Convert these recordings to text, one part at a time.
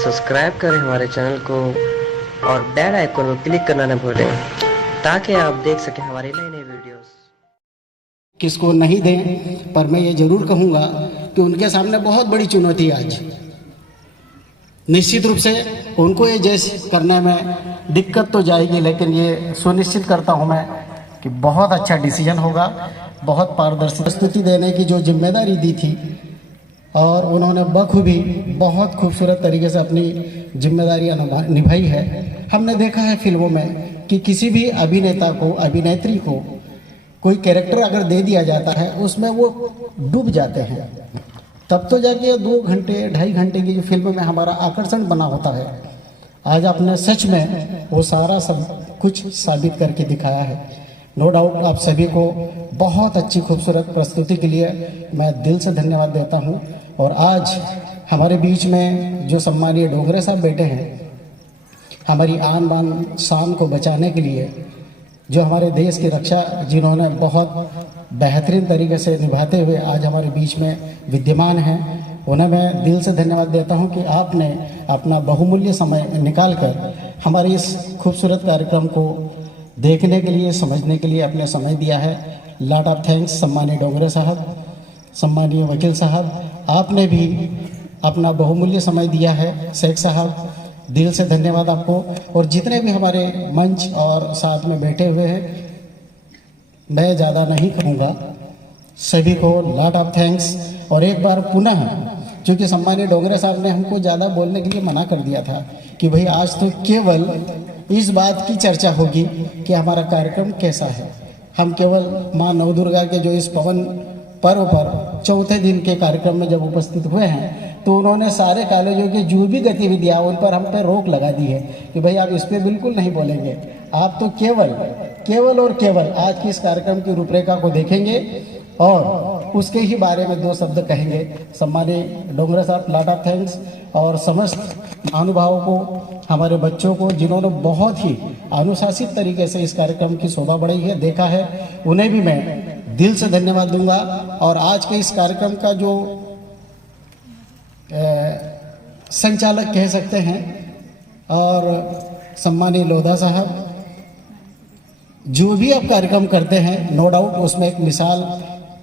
Subscribe करें हमारे channel को और बेल आइकन को क्लिक करना न भूलें ताकि आप देख सकें हमारी नई नई वीडियोस। किसको नहीं दें, पर मैं ये ज़रूर कहूँगा कि उनके सामने बहुत बड़ी चुनौती है आज। निश्चित रूप से उनको ये जैसे करने में दिक्कत तो जाएगी, लेकिन ये सुनिश्चित करता हूँ मैं कि बहुत अच्छा डिसीजन होगा। बहुत पारदर्शी प्रस्तुति देने की जो जिम्मेदारी दी थी और उन्होंने बखूबी बहुत खूबसूरत तरीके से अपनी जिम्मेदारियां निभाई है। हमने देखा है फिल्मों में कि किसी भी अभिनेता को, अभिनेत्री को कोई कैरेक्टर अगर दे दिया जाता है उसमें वो डूब जाते हैं, तब तो जाके 2 घंटे 2.5 घंटे की जो फिल्म में हमारा आकर्षण बना होता है। आज आपने सच में वो सारा सब कुछ साबित करके दिखाया है। नो डाउट आप सभी को बहुत अच्छी खूबसूरत प्रस्तुति के लिए मैं दिल से धन्यवाद देता हूं। और आज हमारे बीच में जो सम्मानीय डोंगरे साहब बैठे हैं, हमारी आन बान शान को बचाने के लिए, जो हमारे देश की रक्षा जिन्होंने बहुत बेहतरीन तरीके से निभाते हुए आज हमारे बीच में विद्यमान हैं, उन्हें मैं दिल से धन्यवाद देता हूं कि आपने अपना बहुमूल्य समय निकालकर हमारे इस खूबसूरत कार्यक्रम को देखने के लिए, समझने के लिए अपने समय दिया है। लॉट ऑफ थैंक्स सम्मानीय डोंगरे साहब, सम्मानीय वकील साहब, आपने भी अपना बहुमूल्य समय दिया है। शेख साहब, दिल से धन्यवाद आपको। और जितने भी हमारे मंच और साथ में बैठे हुए हैं, मैं ज़्यादा नहीं कहूँगा, सभी को लॉट ऑफ थैंक्स। और एक बार पुनः, क्योंकि सम्मानीय डोंगरे साहब ने हमको ज़्यादा बोलने के लिए मना कर दिया था कि भाई आज तो केवल इस बात की चर्चा होगी कि हमारा कार्यक्रम कैसा है। हम केवल माँ नवदुर्गा के जो इस पवन पर्व पर चौथे दिन के कार्यक्रम में जब उपस्थित हुए हैं, तो उन्होंने सारे कॉलेजों की जो भी गतिविधियाँ उन पर हम पे रोक लगा दी है कि भाई आप इस पर बिल्कुल नहीं बोलेंगे। आप तो केवल और केवल आज की इस कार्यक्रम की रूपरेखा को देखेंगे और उसके ही बारे में 2 शब्द कहेंगे। सम्मानीय डोंगरे साहब, लॉट ऑफ थैंक्स। और समस्त महानुभावों को, हमारे बच्चों को जिन्होंने बहुत ही अनुशासित तरीके से इस कार्यक्रम की शोभा बढ़ाई है, देखा है, उन्हें भी मैं दिल से धन्यवाद दूंगा। और आज के इस कार्यक्रम का जो संचालक कह सकते हैं, और सम्मानीय लोधा साहब, जो भी आप कार्यक्रम करते हैं नो डाउट उसमें एक मिसाल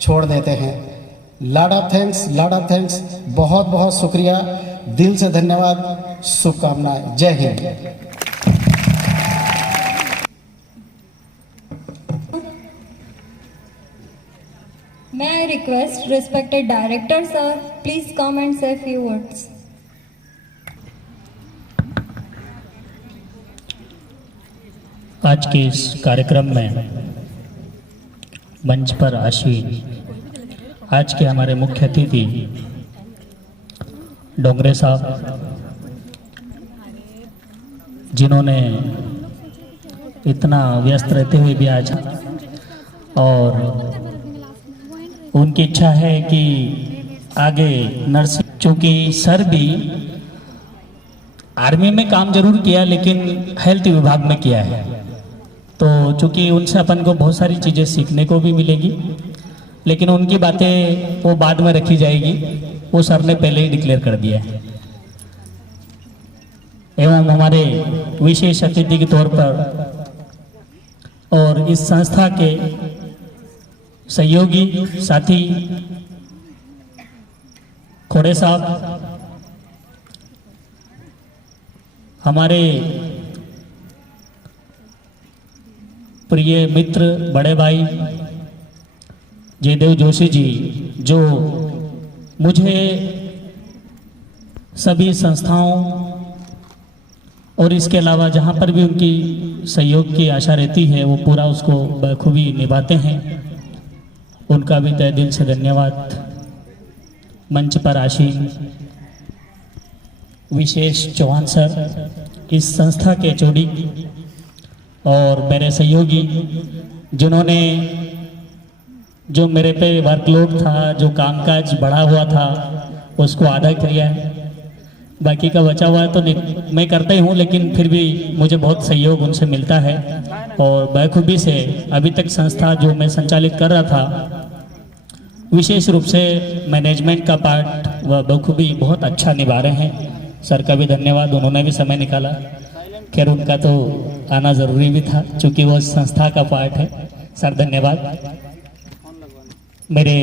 छोड़ देते हैं। Lot of thanks, lot of thanks, बहुत बहुत शुक्रिया, दिल से धन्यवाद, शुभकामनाएं, जय Hind. May I request respected director sir, please come and say few words. आज के इस कार्यक्रम में मंच पर आसीन आज के हमारे मुख्य अतिथि डोंगरे साहब, जिन्होंने इतना व्यस्त रहते हुए भी आज, और उनकी इच्छा है कि आगे नर्सिंग, चूँकि सर भी आर्मी में काम जरूर किया लेकिन हेल्थ विभाग में किया है, तो चूँकि उनसे अपन को बहुत सारी चीज़ें सीखने को भी मिलेगी, लेकिन उनकी बातें वो बाद में रखी जाएगी, वो सर ने पहले ही डिक्लेयर कर दिया है। एवं हमारे विशेष अतिथि के तौर पर और इस संस्था के सहयोगी साथी खोड़े साहब, हमारे प्रिय मित्र बड़े भाई जयदेव जोशी जी, जो मुझे सभी संस्थाओं और इसके अलावा जहाँ पर भी उनकी सहयोग की आशा रहती है वो पूरा उसको बखूबी निभाते हैं, उनका भी तहे दिल से धन्यवाद। मंच पर आसीन विशेष चौहान सर, इस संस्था के एचओडी, और मेरे सहयोगी जिन्होंने जो मेरे पे वर्कलोड था, जो कामकाज बढ़ा हुआ था, उसको आधा किया है। बाकी का बचा हुआ है तो मैं करता ही हूँ, लेकिन फिर भी मुझे बहुत सहयोग उनसे मिलता है और बखूबी से अभी तक संस्था जो मैं संचालित कर रहा था, विशेष रूप से मैनेजमेंट का पार्ट वह बखूबी बहुत अच्छा निभा रहे हैं। सर का भी धन्यवाद, उन्होंने भी समय निकाला। खैर उनका तो आना ज़रूरी भी था क्योंकि वो संस्था का पार्ट है। सर धन्यवाद। मेरे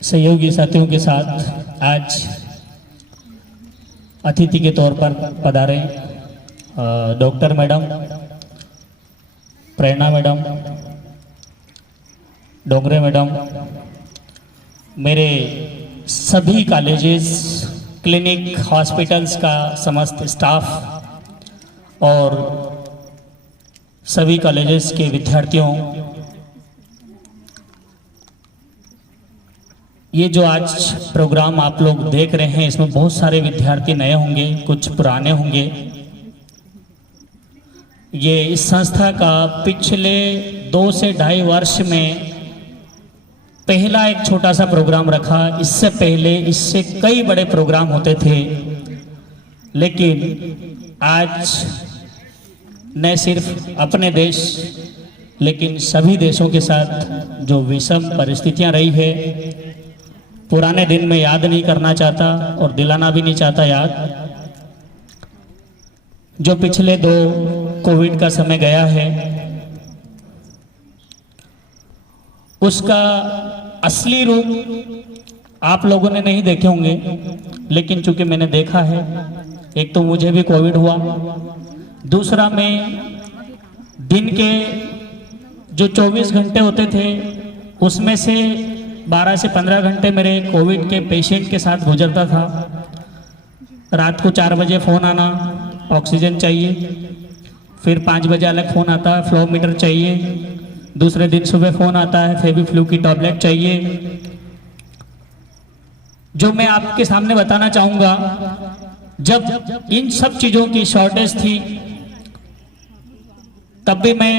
सहयोगी साथियों के साथ आज अतिथि के तौर पर पधारे डॉक्टर मैडम, प्रेरणा मैडम, डोंगरे मैडम, मेरे सभी कॉलेजेस, क्लिनिक, हॉस्पिटल्स का समस्त स्टाफ और सभी कॉलेजेस के विद्यार्थियों, ये जो आज प्रोग्राम आप लोग देख रहे हैं इसमें बहुत सारे विद्यार्थी नए होंगे, कुछ पुराने होंगे। ये इस संस्था का पिछले 2 से 2.5 वर्ष में पहला एक छोटा सा प्रोग्राम रखा। इससे पहले इससे कई बड़े प्रोग्राम होते थे, लेकिन आज न सिर्फ अपने देश लेकिन सभी देशों के साथ जो विषम परिस्थितियां रही है, पुराने दिन में याद नहीं करना चाहता और दिलाना भी नहीं चाहता याद। जो पिछले 2 कोविड का समय गया है उसका असली रूप आप लोगों ने नहीं देखे होंगे, लेकिन चूंकि मैंने देखा है, एक तो मुझे भी कोविड हुआ, दूसरा मैं दिन के जो 24 घंटे होते थे उसमें से 12 से 15 घंटे मेरे कोविड के पेशेंट के साथ गुजरता था। रात को 4 बजे फ़ोन आना, ऑक्सीजन चाहिए, फिर 5 बजे अलग फ़ोन आता है, फ्लो मीटर चाहिए, दूसरे दिन सुबह फ़ोन आता है, फेविफ्लू की टैबलेट चाहिए। जो मैं आपके सामने बताना चाहूँगा, जब इन सब चीज़ों की शॉर्टेज थी तब भी मैं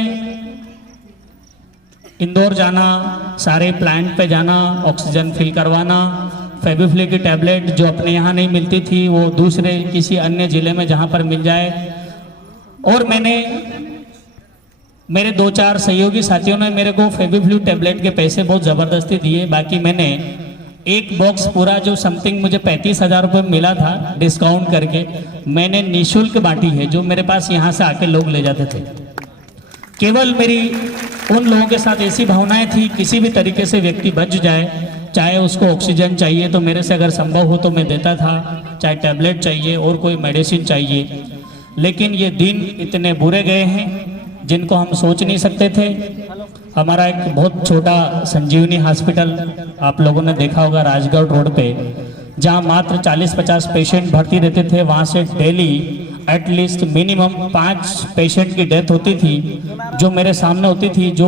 इंदौर जाना, सारे प्लांट पे जाना, ऑक्सीजन फिल करवाना, फेविफ्लू की टैबलेट जो अपने यहाँ नहीं मिलती थी वो दूसरे किसी अन्य ज़िले में जहाँ पर मिल जाए। और मैंने, मेरे 2-4 सहयोगी साथियों ने मेरे को फेविफ्लू टैबलेट के पैसे बहुत ज़बरदस्ती दिए। बाकी मैंने एक बॉक्स पूरा जो समथिंग मुझे 35,000 रुपये मिला था डिस्काउंट करके, मैंने निःशुल्क बांटी है, जो मेरे पास यहाँ से आके लोग ले जाते थे। केवल मेरी उन लोगों के साथ ऐसी भावनाएं थी, किसी भी तरीके से व्यक्ति बच जाए, चाहे उसको ऑक्सीजन चाहिए तो मेरे से अगर संभव हो तो मैं देता था, चाहे टैबलेट चाहिए और कोई मेडिसिन चाहिए। लेकिन ये दिन इतने बुरे गए हैं जिनको हम सोच नहीं सकते थे। हमारा एक बहुत छोटा संजीवनी हॉस्पिटल आप लोगों ने देखा होगा राजगढ़ रोड पे, जहाँ मात्र 40-50 पेशेंट भर्ती रहते थे, वहाँ से डेली एटलीस्ट मिनिमम 5 पेशेंट की डेथ होती थी, जो मेरे सामने होती थी। जो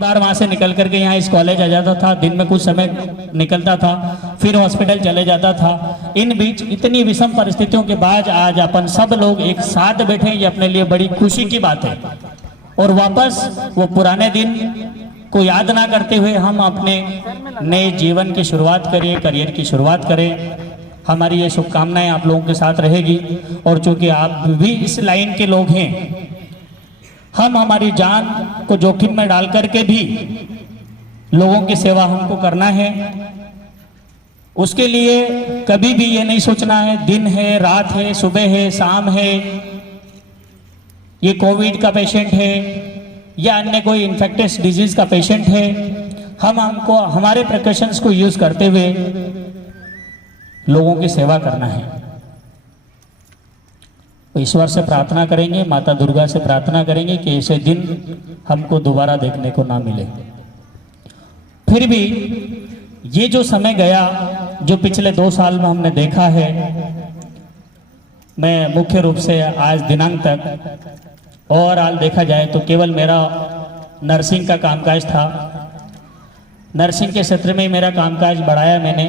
बार वहाँ से निकल करके यहाँ इस कॉलेज आ जाता था, दिन में कुछ समय निकलता था, फिर हॉस्पिटल चले जाता था। इन बीच इतनी विषम परिस्थितियों के बाद आज अपन सब लोग एक साथ बैठे, ये अपने लिए बड़ी खुशी की बात है। और वापस वो पुराने दिन को याद ना करते हुए हम अपने नए जीवन की शुरुआत करें, करियर की शुरुआत करें। हमारी ये शुभकामनाएं आप लोगों के साथ रहेगी। और चूंकि आप भी इस लाइन के लोग हैं, हम हमारी जान को जोखिम में डाल करके भी लोगों की सेवा हमको करना है। उसके लिए कभी भी ये नहीं सोचना है दिन है, रात है, सुबह है, शाम है, ये कोविड का पेशेंट है या अन्य कोई इन्फेक्टियस डिजीज का पेशेंट है। हमको हमारे प्रिकॉशंस को यूज करते हुए लोगों की सेवा करना है। ईश्वर से प्रार्थना करेंगे, माता दुर्गा से प्रार्थना करेंगे कि ऐसे दिन हमको दोबारा देखने को ना मिले। फिर भी ये जो समय गया, जो पिछले 2 साल में हमने देखा है, मैं मुख्य रूप से आज दिनांक तक ओवरऑल देखा जाए तो केवल मेरा नर्सिंग का कामकाज था। नर्सिंग के क्षेत्र में मेरा कामकाज बढ़ाया मैंने।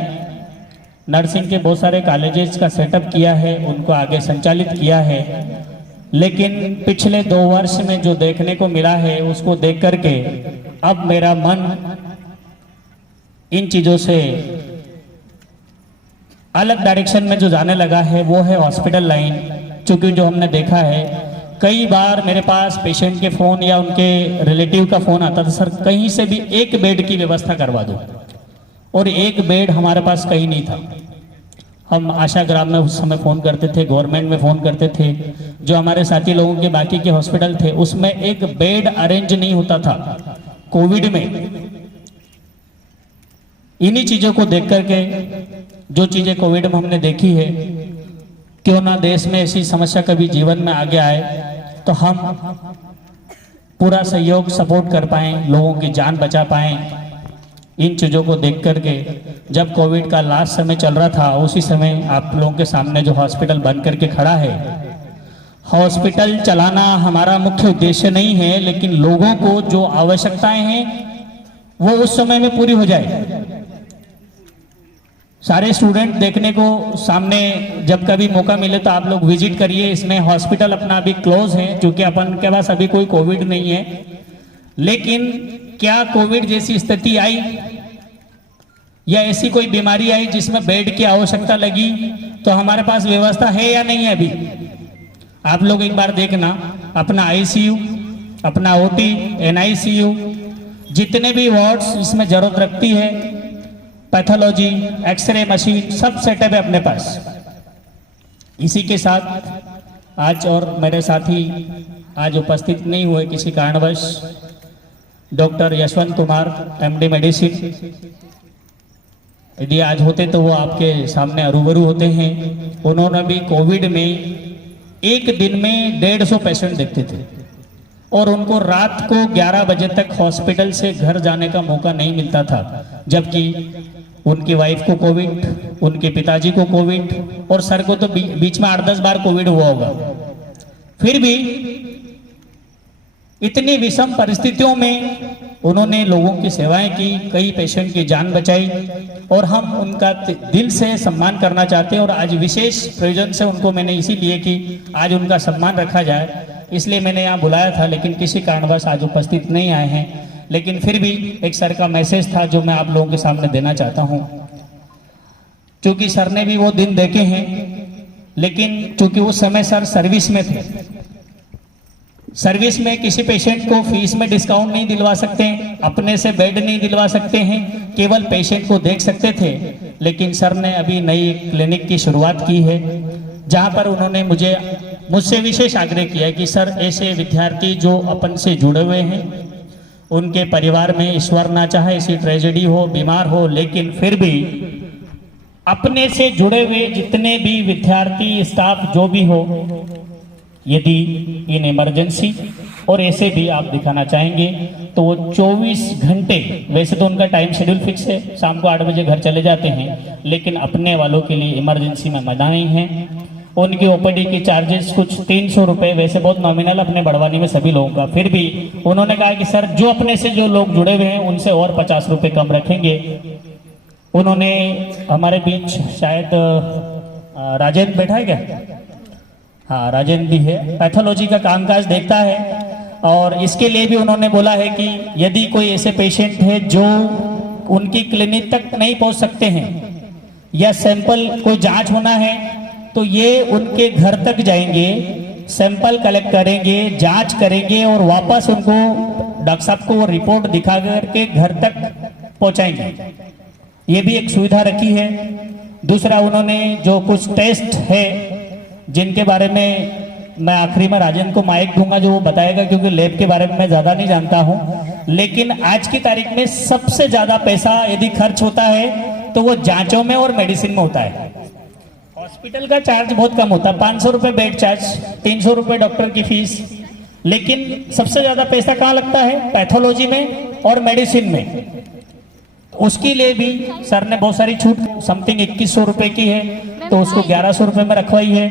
नर्सिंग के बहुत सारे कॉलेजेस का सेटअप किया है, उनको आगे संचालित किया है। लेकिन पिछले 2 वर्ष में जो देखने को मिला है उसको देख करके अब मेरा मन इन चीज़ों से अलग डायरेक्शन में जो जाने लगा है वो है हॉस्पिटल लाइन। क्योंकि जो हमने देखा है कई बार मेरे पास पेशेंट के फ़ोन या उनके रिलेटिव का फ़ोन आता था, सर कहीं से भी एक बेड की व्यवस्था करवा दो, और एक बेड हमारे पास कहीं नहीं था। हम आशा ग्राम में उस समय फ़ोन करते थे, गवर्नमेंट में फ़ोन करते थे, जो हमारे साथी लोगों के बाकी के हॉस्पिटल थे उसमें एक बेड अरेंज नहीं होता था कोविड में। इन्हीं चीज़ों को देख करके, जो चीज़ें कोविड में हमने देखी है, क्यों ना देश में ऐसी समस्या कभी जीवन में आगे आए तो हम पूरा सहयोग सपोर्ट कर पाएँ, लोगों की जान बचा पाएँ। इन चीज़ों को देख करके जब कोविड का लास्ट समय चल रहा था, उसी समय आप लोगों के सामने जो हॉस्पिटल बन करके खड़ा है, हॉस्पिटल चलाना हमारा मुख्य उद्देश्य नहीं है, लेकिन लोगों को जो आवश्यकताएं हैं वो उस समय में पूरी हो जाए। सारे स्टूडेंट देखने को सामने जब कभी मौका मिले तो आप लोग विजिट करिए। इसमें हॉस्पिटल अपना अभी क्लोज है क्योंकि अपन के पास अभी कोई कोविड नहीं है, लेकिन क्या कोविड जैसी स्थिति आई या ऐसी कोई बीमारी आई जिसमें बेड की आवश्यकता लगी तो हमारे पास व्यवस्था है या नहीं है? अभी आप लोग एक बार देखना, अपना आईसीयू, अपना ओटी, एनआईसीयू, जितने भी वार्ड्स इसमें जरूरत रखती है, पैथोलॉजी, एक्सरे मशीन, सब सेटअप है अपने पास। इसी के साथ आज और मेरे साथी आज उपस्थित नहीं हुए किसी कारणवश, doctor Yashwant Kumar MD medicine, यदि आज होते तो वो आपके सामने रूबरू होते हैं। उन्होंने भी कोविड में एक दिन में 150 पेशेंट देखते थे और उनको रात को 11 बजे तक हॉस्पिटल से घर जाने का मौका नहीं मिलता था, जबकि उनकी वाइफ को कोविड, उनके पिताजी को कोविड और सर को तो बीच में 8-10 बार कोविड हुआ होगा। फिर भी इतनी विषम परिस्थितियों में उन्होंने लोगों की सेवाएं की, कई पेशेंट की जान बचाई और हम उनका दिल से सम्मान करना चाहते हैं। और आज विशेष प्रयोजन से उनको मैंने इसीलिए कि आज उनका सम्मान रखा जाए, इसलिए मैंने यहाँ बुलाया था, लेकिन किसी कारणवश आज उपस्थित नहीं आए हैं। लेकिन फिर भी एक सर का मैसेज था जो मैं आप लोगों के सामने देना चाहता हूँ। क्योंकि सर ने भी वो दिन देखे हैं, लेकिन चूंकि उस समय सर सर्विस में थे, सर्विस में किसी पेशेंट को फीस में डिस्काउंट नहीं दिलवा सकते, अपने से बेड नहीं दिलवा सकते हैं, केवल पेशेंट को देख सकते थे। लेकिन सर ने अभी नई क्लिनिक की शुरुआत की है, जहां पर उन्होंने मुझसे विशेष आग्रह किया है कि सर ऐसे विद्यार्थी जो अपन से जुड़े हुए हैं, उनके परिवार में ईश्वर ना चाहे ऐसी ट्रेजेडी हो, बीमार हो, लेकिन फिर भी अपने से जुड़े हुए जितने भी विद्यार्थी, स्टाफ जो भी हो, यदि इन इमरजेंसी और ऐसे भी आप दिखाना चाहेंगे तो वो 24 घंटे, वैसे तो उनका टाइम शेड्यूल फिक्स है, शाम को 8 बजे घर चले जाते हैं, लेकिन अपने वालों के लिए इमरजेंसी में मना नहीं है। उनकी ओपीडी की चार्जेस कुछ 300 रुपये, वैसे बहुत नॉमिनल अपने बड़वानी में सभी लोगों का, फिर भी उन्होंने कहा कि सर जो अपने से जो लोग जुड़े हुए हैं उनसे और 50 रुपये कम रखेंगे। उन्होंने हमारे बीच शायद राजेंद्र बैठा है क्या? हाँ, राजेंद्र भी है, पैथोलॉजी का कामकाज देखता है और इसके लिए भी उन्होंने बोला है कि यदि कोई ऐसे पेशेंट है जो उनकी क्लिनिक तक नहीं पहुंच सकते हैं या सैंपल कोई जांच होना है तो ये उनके घर तक जाएंगे, सैंपल कलेक्ट करेंगे, जांच करेंगे और वापस उनको डॉक्टर साहब को वो रिपोर्ट दिखा करके घर तक पहुंचाएंगे। ये भी एक सुविधा रखी है। दूसरा, उन्होंने जो कुछ टेस्ट है जिनके बारे में मैं आखिरी में राजेंद्र को माइक दूंगा जो वो बताएगा, क्योंकि लैब के बारे में मैं ज्यादा नहीं जानता हूं, लेकिन आज की तारीख में सबसे ज्यादा पैसा यदि खर्च होता है तो वो जांचों में और मेडिसिन में होता है। हॉस्पिटल का चार्ज बहुत कम होता है, 500 रुपये बेड चार्ज, 300 रुपये डॉक्टर की फीस, लेकिन सबसे ज्यादा पैसा कहाँ लगता है? पैथोलॉजी में और मेडिसिन में। उसके लिए भी सर ने बहुत सारी छूट, समथिंग 2100 रुपये की है तो उसको 1100 रुपये में रखवाई है,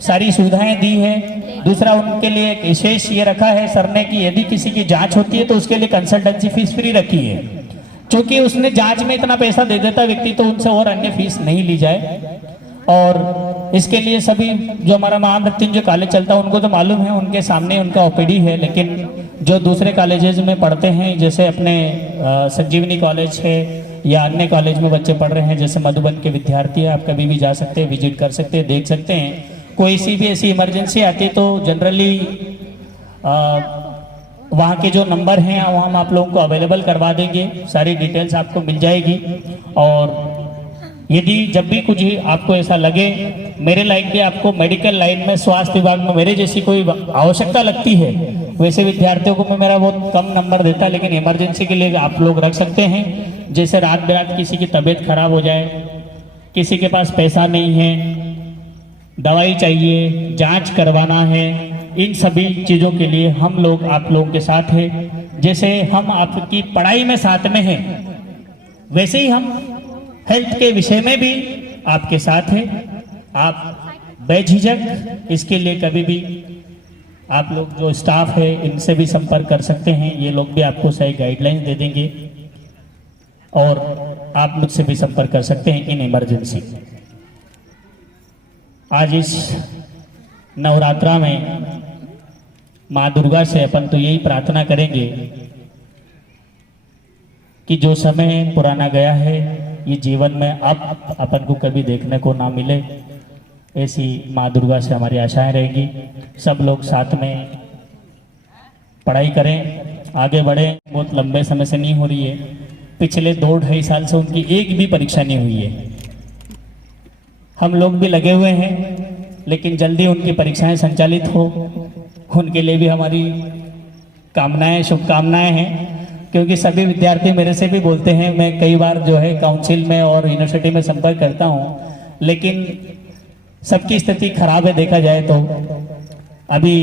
सारी सुविधाएं दी है। दूसरा, उनके लिए एक विशेष ये रखा है सर ने कि यदि किसी की जांच होती है तो उसके लिए कंसल्टेंसी फीस फ्री रखी है, क्योंकि उसने जांच में इतना पैसा दे देता व्यक्ति तो उनसे और अन्य फीस नहीं ली जाए। और इसके लिए सभी जो हमारा महामृत्युंजय कॉलेज चलता है उनको तो मालूम है, उनके सामने उनका ओपीडी है, लेकिन जो दूसरे कॉलेजेस में पढ़ते हैं जैसे अपने संजीवनी कॉलेज है या अन्य कॉलेज में बच्चे पढ़ रहे हैं, जैसे मधुबन के विद्यार्थी हैं, आप कभी भी जा सकते हैं, विजिट कर सकते हैं, देख सकते हैं। कोई सी भी ऐसी इमरजेंसी आती है तो जनरली वहाँ के जो नंबर हैं वो हम आप लोगों को अवेलेबल करवा देंगे, सारी डिटेल्स आपको मिल जाएगी। और यदि जब भी कुछ ही आपको ऐसा लगे, मेरे लाइक भी आपको मेडिकल लाइन में, स्वास्थ्य विभाग में मेरे जैसी कोई आवश्यकता लगती है, वैसे विद्यार्थियों को मैं मेरा बहुत कम नंबर देता, लेकिन इमरजेंसी के लिए आप लोग रख सकते हैं। जैसे रात बेरात किसी की तबीयत खराब हो जाए, किसी के पास पैसा नहीं है, दवाई चाहिए, जांच करवाना है, इन सभी चीज़ों के लिए हम लोग आप लोगों के साथ हैं। जैसे हम आपकी पढ़ाई में साथ में हैं, वैसे ही हम हेल्थ के विषय में भी आपके साथ हैं। आप बेझिझक इसके लिए कभी भी आप लोग जो स्टाफ है इनसे भी संपर्क कर सकते हैं। ये लोग भी आपको सही गाइडलाइंस दे देंगे और आप मुझसे भी संपर्क कर सकते हैं इन इमरजेंसी। आज इस नवरात्रा में माँ दुर्गा से अपन तो यही प्रार्थना करेंगे कि जो समय पुराना गया है ये जीवन में अब अपन को कभी देखने को ना मिले, ऐसी माँ दुर्गा से हमारी आशाएं रहेंगी। सब लोग साथ में पढ़ाई करें, आगे बढ़ें। बहुत लंबे समय से नहीं हो रही है, पिछले 2-2.5 साल से उनकी एक भी परीक्षा नहीं हुई है। हम लोग भी लगे हुए हैं, लेकिन जल्दी उनकी परीक्षाएं संचालित हो, उनके लिए भी हमारी कामनाएं, शुभकामनाएं हैं। क्योंकि सभी विद्यार्थी मेरे से भी बोलते हैं, मैं कई बार जो है काउंसिल में और यूनिवर्सिटी में संपर्क करता हूं, लेकिन सबकी स्थिति खराब है देखा जाए तो। अभी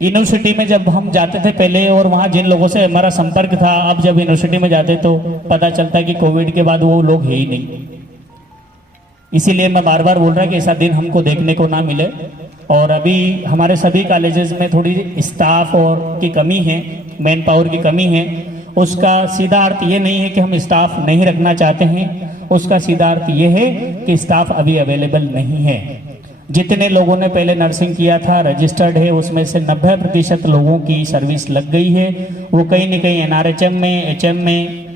यूनिवर्सिटी में जब हम जाते थे पहले और वहां जिन लोगों से हमारा संपर्क था, अब जब यूनिवर्सिटी में जाते तो पता चलता कि कोविड के बाद वो लोग है ही नहीं। इसीलिए मैं बार बार बोल रहा कि ऐसा दिन हमको देखने को ना मिले। और अभी हमारे सभी कॉलेजेस में थोड़ी स्टाफ और की कमी है, मैन पावर की कमी है। उसका सीधा अर्थ ये नहीं है कि हम स्टाफ नहीं रखना चाहते हैं, उसका सीधा अर्थ ये है कि स्टाफ अभी अवेलेबल नहीं है। जितने लोगों ने पहले नर्सिंग किया था, रजिस्टर्ड है, उसमें से 90% लोगों की सर्विस लग गई है। वो कहीं न कहीं NRHM में, HM में,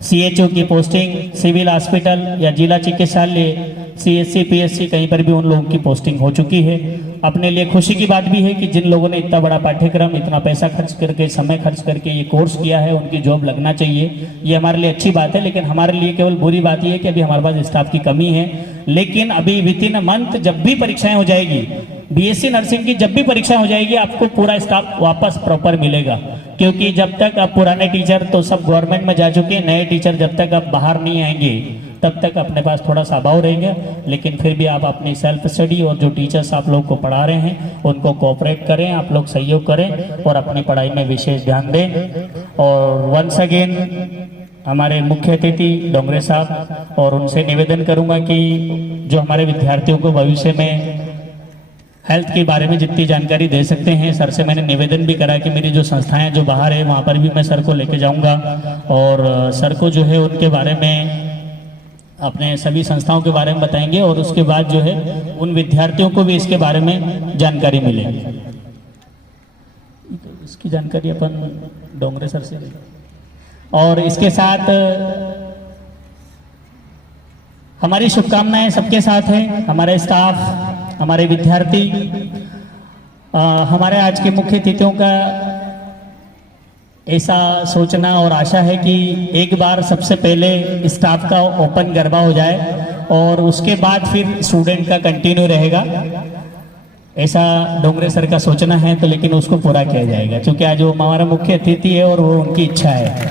CHO की पोस्टिंग, सिविल हॉस्पिटल या जिला चिकित्सालय, CSC, PSC कहीं पर भी उन लोगों की पोस्टिंग हो चुकी है। अपने लिए खुशी की बात भी है कि जिन लोगों ने इतना बड़ा पाठ्यक्रम, इतना पैसा खर्च करके, समय खर्च करके ये कोर्स किया है, उनकी जॉब लगना चाहिए। ये हमारे लिए अच्छी बात है, लेकिन हमारे लिए केवल बुरी बात ये है कि अभी हमारे पास स्टाफ की कमी है। लेकिन अभी विदिन मंथ जब भी परीक्षाएं हो जाएगी, BSc नर्सिंग की जब भी परीक्षा हो जाएगी, आपको पूरा स्टाफ वापस प्रॉपर मिलेगा। क्योंकि जब तक आप पुराने टीचर तो सब गवर्नमेंट में जा चुके हैं, नए टीचर जब तक आप बाहर नहीं आएंगे तब तक अपने पास थोड़ा सा अभाव रहेगा। लेकिन फिर भी आप अपनी सेल्फ स्टडी और जो टीचर्स आप लोग को पढ़ा रहे हैं उनको कोऑपरेट करें, आप लोग सहयोग करें और अपनी पढ़ाई में विशेष ध्यान दें। और वंस अगेन हमारे मुख्य अतिथि डोंगरे साहब, और उनसे निवेदन करूंगा कि जो हमारे विद्यार्थियों को भविष्य में हेल्थ के बारे में जितनी जानकारी दे सकते हैं, सर से मैंने निवेदन भी करा कि मेरी जो संस्थाएं जो बाहर है वहाँ पर भी मैं सर को लेके जाऊंगा और सर को जो है उनके बारे में, अपने सभी संस्थाओं के बारे में बताएंगे और उसके बाद जो है उन विद्यार्थियों को भी इसके बारे में जानकारी मिले। इसकी जानकारी अपन डोंगरे सर से। और इसके साथ हमारी शुभकामनाएं सबके साथ हैं, हमारे स्टाफ, हमारे विद्यार्थी, हमारे आज के मुख्य अतिथियों का ऐसा सोचना और आशा है कि एक बार सबसे पहले स्टाफ का ओपन गरबा हो जाए और उसके बाद फिर स्टूडेंट का कंटिन्यू रहेगा। ऐसा डोंगरे सर का सोचना है, तो लेकिन उसको पूरा किया जाएगा क्योंकि आज वो हमारा मुख्य अतिथि है और वो उनकी इच्छा है।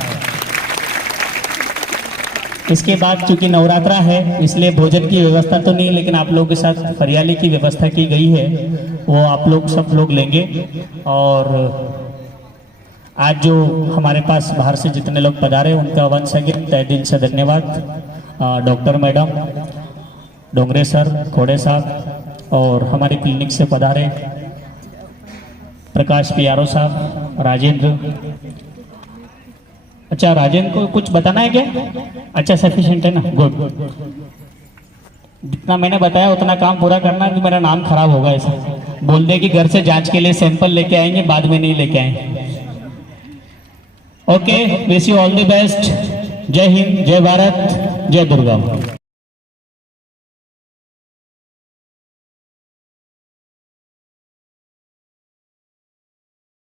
इसके बाद चूंकि नवरात्रा है इसलिए भोजन की व्यवस्था तो नहीं, लेकिन आप लोगों के साथ फरियाली की व्यवस्था की गई है, वो आप लोग सब लोग लेंगे। और आज जो हमारे पास बाहर से जितने लोग पधारे उनका वंस अगेन तहे दिल से धन्यवाद। Doctor madam, Dongre sir, Khode साहब और हमारे क्लिनिक से पधारे प्रकाश पियारो साहब, राजेंद्र। अच्छा, राजेंद्र को कुछ बताना है क्या? अच्छा, सफिशिएंट है ना, गुड। जितना मैंने बताया उतना काम पूरा करना, कि मेरा नाम खराब होगा ऐसा बोल दे कि घर से जांच के लिए सैंपल लेके आएंगे, बाद में नहीं लेके आएंगे। Okay, wish you all the best. जय हिंद, जय भारत, जय दुर्गा।